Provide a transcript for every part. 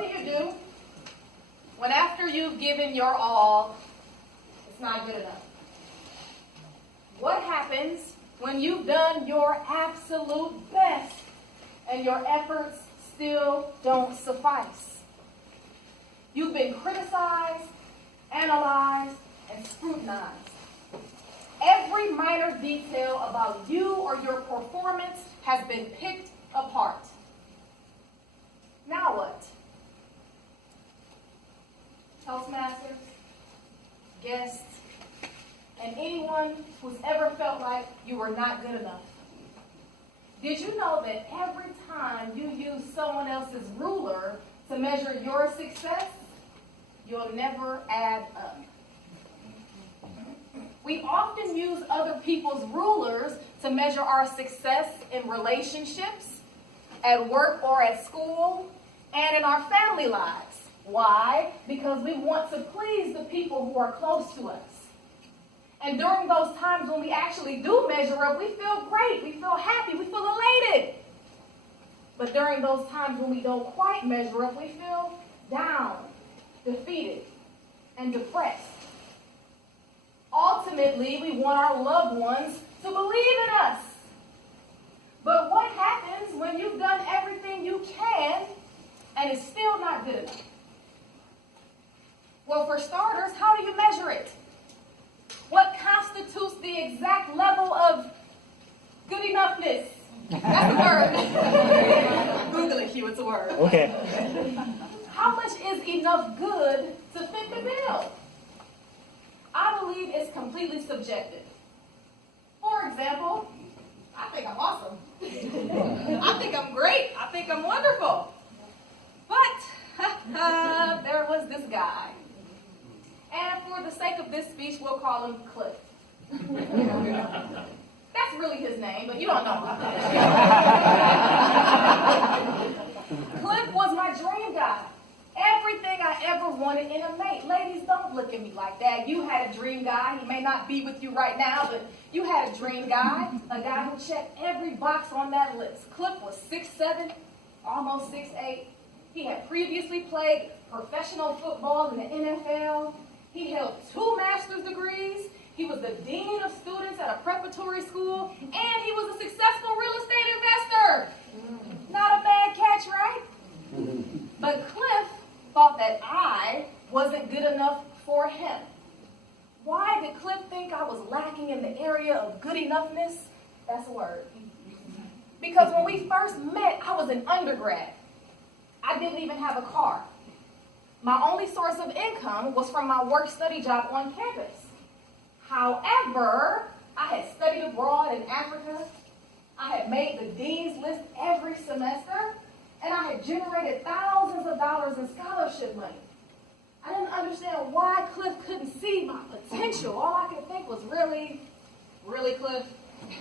do you do when after you've given your all, it's not good enough? What happens when you've done your absolute best and your efforts still don't suffice? You've been criticized, analyzed, and scrutinized. Every minor detail about you or your performance has been picked apart. Now what? Toastmasters, guests, and anyone who's ever felt like you were not good enough. Did you know that every time you use someone else's ruler to measure your success, you'll never add up? We often use other people's rulers to measure our success in relationships, at work or at school, and in our family lives. Why? Because we want to please the people who are close to us. And during those times when we actually do measure up, we feel great, we feel happy, we feel elated. But during those times when we don't quite measure up, we feel down, defeated, and depressed. Ultimately, we want our loved ones to believe in us. But what happens when you've done everything you can and it's still not good enough? Well, for starters, how do you measure it? What constitutes the exact level of good enoughness? That's a word. Google it, Hugh, it's a word. Okay. How much is enough good to fit the bill? I believe it's completely subjective. For example, I think I'm awesome. I think I'm great. I think I'm wonderful. But there was this guy. And for the sake of this speech, we'll call him Cliff. That's really his name, but you don't know about that. Cliff was my dream guy. Everything I ever wanted in a mate. Ladies, don't look at me like that. You had a dream guy. He may not be with you right now, but you had a dream guy. A guy who checked every box on that list. Cliff was 6'7", almost 6'8". He had previously played professional football in the NFL. He held 2 master's degrees. He was the dean of students at a preparatory school. And he was a successful real estate investor. Not a bad catch, right? But Cliff thought that I wasn't good enough for him. Why did Cliff think I was lacking in the area of good enoughness? That's a word. Because when we first met, I was an undergrad. I didn't even have a car. My only source of income was from my work-study job on campus. However, I had studied abroad in Africa. I had made the dean's list every semester. And I had generated thousands of dollars in scholarship money. I didn't understand why Cliff couldn't see my potential. All I could think was, really, Cliff?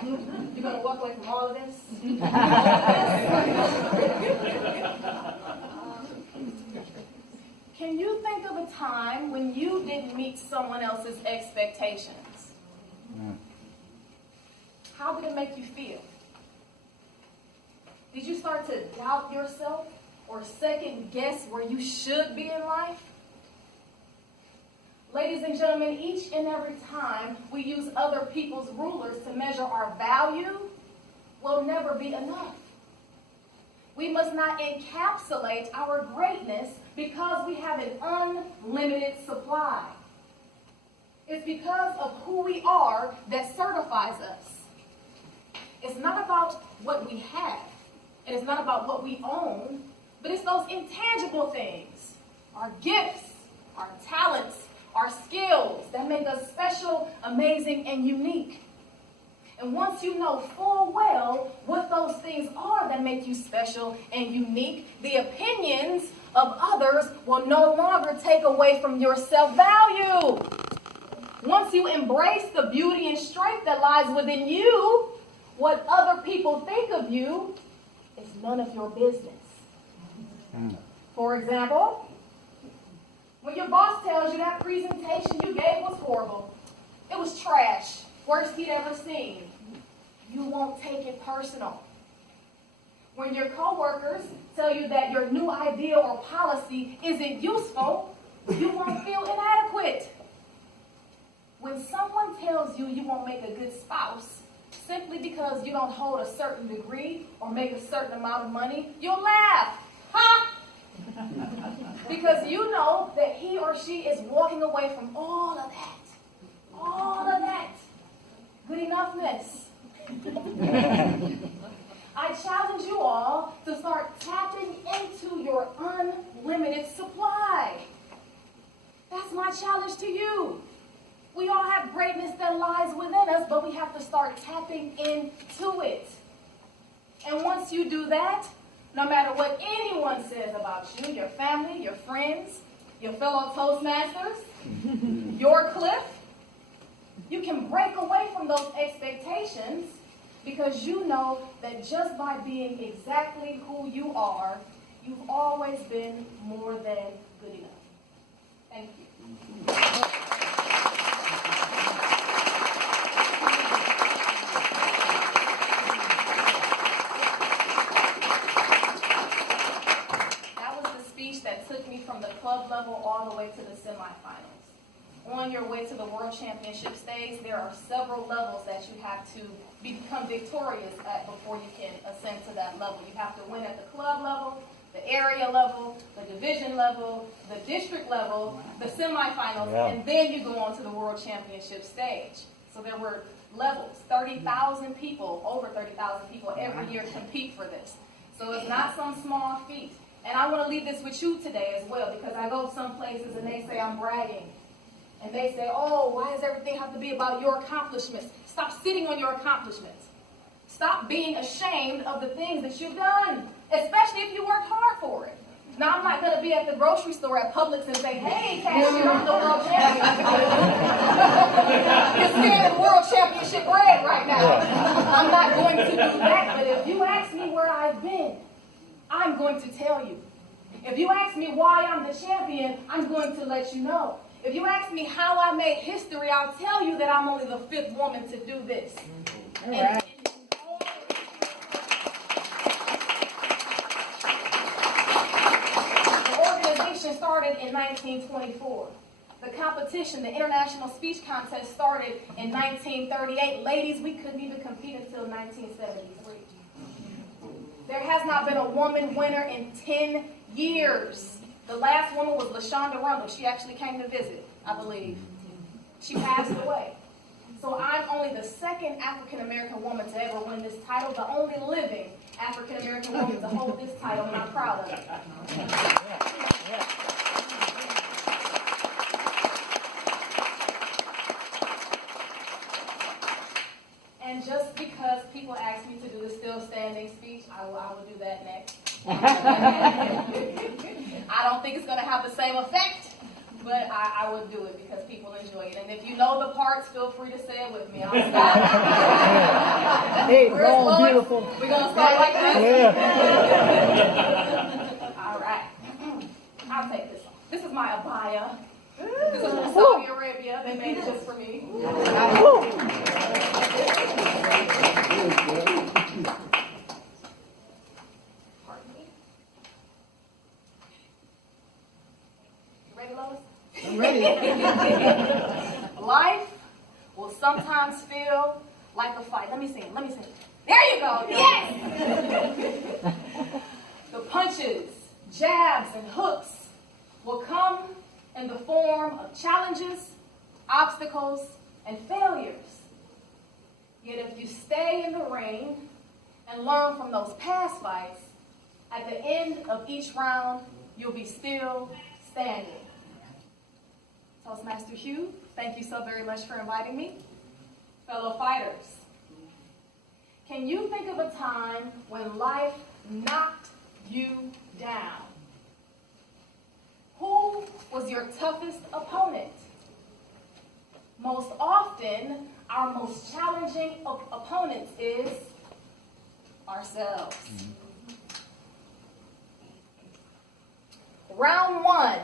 You're going to walk away from all of this? Can you think of a time when you didn't meet someone else's expectations? How did it make you feel? Did you start to doubt yourself or second guess where you should be in life? Ladies and gentlemen, each and every time we use other people's rulers to measure our value, will never be enough. We must not encapsulate our greatness because we have an unlimited supply. It's because of who we are that certifies us. It's not about what we have. And it's not about what we own, but it's those intangible things, our gifts, our talents, our skills that make us special, amazing, and unique. And once you know full well what those things are that make you special and unique, the opinions of others will no longer take away from your self-value. Once you embrace the beauty and strength that lies within you, what other people think of you is none of your business. For example, when your boss tells you that presentation you gave was horrible, it was trash, worst he'd ever seen, you won't take it personal. When your coworkers tell you that your new idea or policy isn't useful, you won't feel inadequate. When someone tells you you won't make a good spouse simply because you don't hold a certain degree or make a certain amount of money, you'll laugh. Ha! Because you know that he or she is walking away from all of that good enoughness. I challenge you all to start tapping into your unlimited supply. That's my challenge to you. We all have greatness that lies within us, but we have to start tapping into it. And once you do that, no matter what anyone says about you, your family, your friends, your fellow Toastmasters, your cliff, you can break away from those expectations because you know that just by being exactly who you are, you've always been more than good enough. Thank you. That took me from the club level all the way to the semifinals. On your way to the World Championship stage, there are several levels that you have to become victorious at before you can ascend to that level. You have to win at the club level, the area level, the division level, the district level, the semifinals, and then you go on to the World Championship stage. So there were levels. 30,000 people, over 30,000 people every year compete for this. So it's not some small feat. And I want to leave this with you today as well, because I go some places and they say I'm bragging. And they say, oh, why does everything have to be about your accomplishments? Stop sitting on your accomplishments. Stop being ashamed of the things that you've done, especially if you worked hard for it. Now, I'm not going to be at the grocery store at Publix and say, hey, cashier, I'm the world champion. You're scaring world championship bread right now. I'm not going to do that, but if you ask me where I've been, I'm going to tell you. If you ask me why I'm the champion, I'm going to let you know. If you ask me how I made history, I'll tell you that I'm only the 5th woman to do this. All right. The organization started in 1924. The competition, the International Speech Contest, started in 1938. Ladies, we couldn't even compete until 1973. There has not been a woman winner in 10 years. The last woman was LaShonda Rumble. She actually came to visit, I believe. She passed away. So I'm only the 2nd African-American woman to ever win this title, the only living African-American woman to hold this title, and I'm proud of it. And just because people ask me to do the still standing speech, I will do that next. I don't think it's going to have the same effect, but I will do it because people enjoy it. And if you know the parts, feel free to say it with me. I'll stop. Hey, oh, beautiful. We're going to start like this? Yeah. All right. I'll take this off. This is my abaya. This is from Saudi Arabia. They made it just for me. Pardon me. You ready, Lois? I'm ready. Life will sometimes feel like a fight. Let me sing. There you go. Yes! The punches, jabs, and hooks will come in the form of challenges, obstacles, and failures. Yet if you stay in the ring and learn from those past fights, at the end of each round, you'll be still standing. Toastmaster Hugh, thank you so very much for inviting me. Fellow fighters, can you think of a time when life knocked you down? Who was your toughest opponent? Most often, our most challenging opponent is ourselves. Round 1,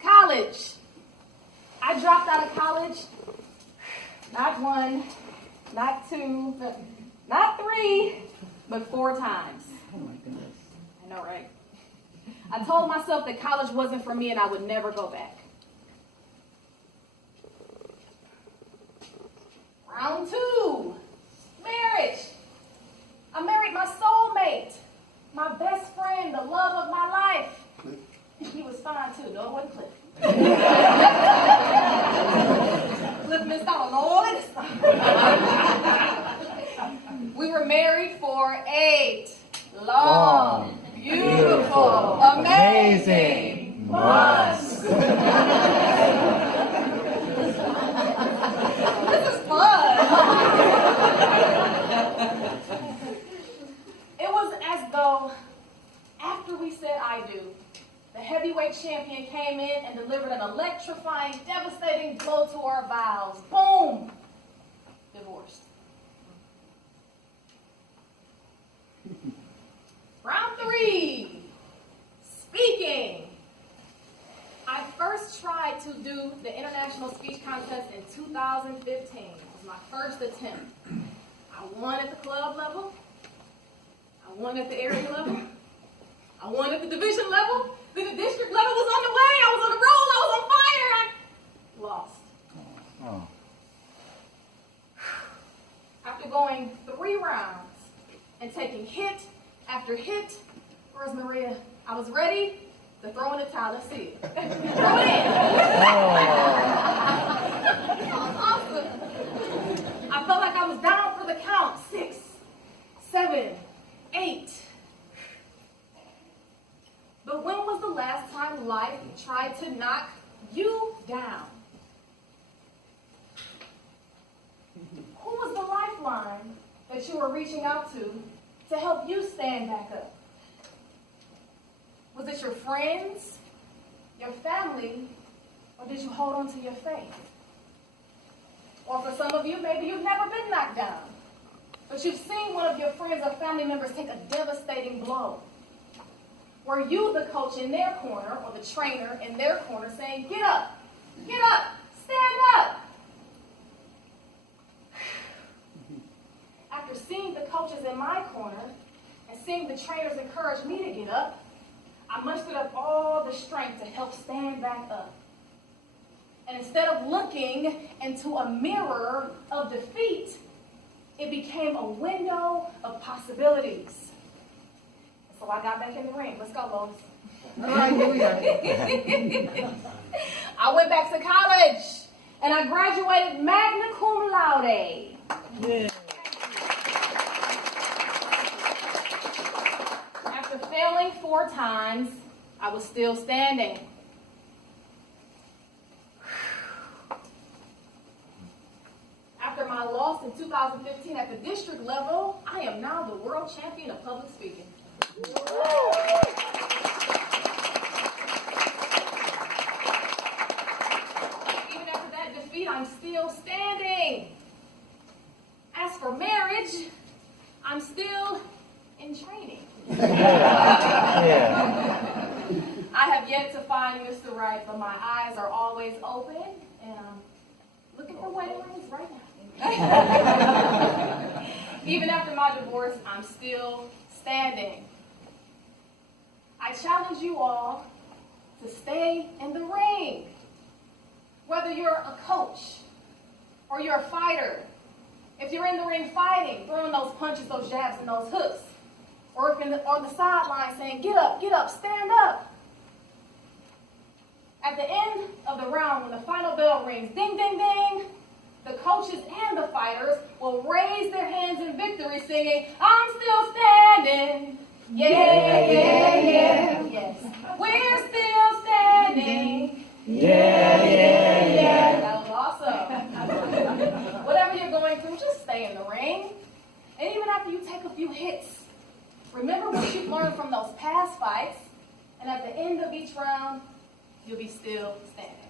college. I dropped out of college, not 1, not 2, not 3, but 4 times. Oh my goodness. I know, right? I told myself that college wasn't for me and I would never go back. Round 2, marriage. I married my soulmate, my best friend, the love of my life. He was fine too, no, it wasn't Cliff. Cliff missed out on all of this. We were married for 8 long, beautiful, amazing months. This is fun. It was as though after we said I do, the heavyweight champion came in and delivered an electrifying, devastating blow to our vows. Boom! Divorced. Round 3, speaking. I first tried to do the international speech contest in 2015. It was my first attempt. I won at the club level. I won at the area level. I won at the division level. Then the district level was on the way. I was on the roll. I was on fire. I lost. Oh. After going 3 rounds and taking hit after hit, where's Maria? I was ready to throw in the towel. Let's see it. Throw it in. Awesome. I felt like I was down for the count. 6, 7, 8. But when was the last time life tried to knock you down? Who was the lifeline that you were reaching out to help you stand back up? Was it your friends, your family, or did you hold on to your faith? Or for some of you, maybe you've never been knocked down, but you've seen one of your friends or family members take a devastating blow. Were you the coach in their corner or the trainer in their corner saying, get up, stand up? After seeing the coaches in my corner and seeing the trainers encourage me to get up, I mustered up all the strength to help stand back up. And instead of looking into a mirror of defeat, it became a window of possibilities. So I got back in the ring. Let's go, Lois. All right, here we go. I went back to college, and I graduated magna cum laude. Yeah. After failing 4 times, I was still standing. After my loss in 2015 at the district level, I am now the world champion of public speaking. Even after that defeat, I'm still standing. As for marriage, I'm still in training. I have yet to find Mr. Right, but my eyes are always open, and I'm looking for wedding rings right now. Even after my divorce, I'm still standing. I challenge you all to stay in the ring. Whether you're a coach or you're a fighter, if you're in the ring fighting, throwing those punches, those jabs, and those hooks, or if you're on the sideline saying, get up, stand up. At the end of the round, when the final bell rings, ding, ding, ding, the coaches and the fighters will raise their hands in victory singing, I'm still standing. Yeah. Yes. We're still standing. Yeah. That was awesome. Whatever you're going through, just stay in the ring. And even after you take a few hits, remember what you've learned from those past fights, and at the end of each round, you'll be still standing.